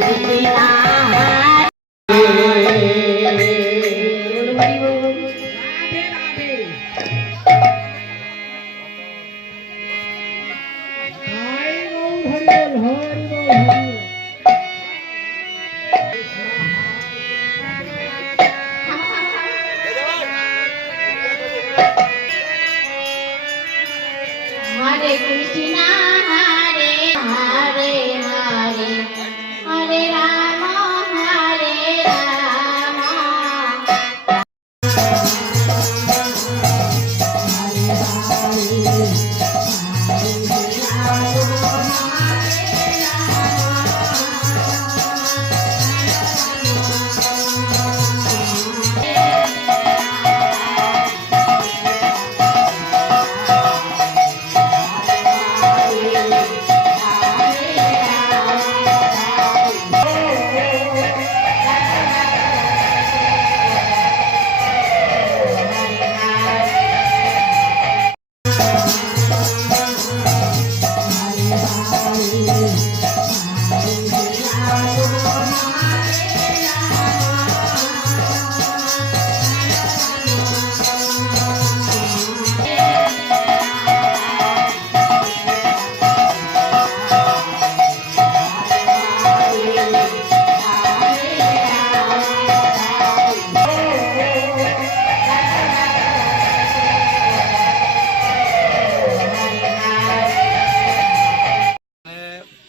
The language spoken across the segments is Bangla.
Hare Krishna, Hare Hare, Hare Hare Rama, Hare Rama.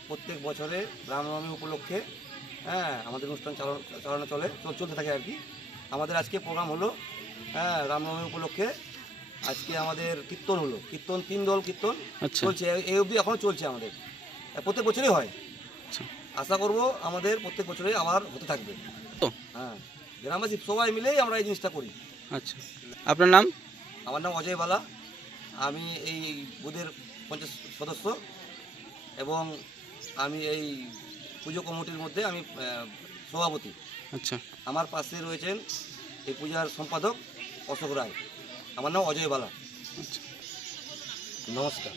প্রত্যেক বছরে রামনবমী উপলক্ষে আমাদের অনুষ্ঠান চালানো চলতে থাকে আর কি। আমাদের আজকে প্রোগ্রাম হলো রামনবমী উপলক্ষে। আজকে আমাদের কীর্তন হলো, কীর্তন 3 দল কীর্তন চলছে, এই অবধি এখনও চলছে। আমাদের প্রত্যেক বছরই হয়। আশা করব আমাদের প্রত্যেক বছরই আবার হতে থাকবে। হ্যাঁ, গ্রামবাসী সবাই মিলেই আমরা এই জিনিসটা করি। আচ্ছা, আপনার নাম? আমার নাম অজয় বালা, আমি এই বুথের পঞ্চায়েত সদস্য এবং আমি এই পুজো কমিটির মধ্যে আমি সভাপতি। আচ্ছা, আমার পাশে রয়েছেন এই পূজার সম্পাদক অশোক রায়। আমার নাম অজয় বালা। আচ্ছা, নমস্কার।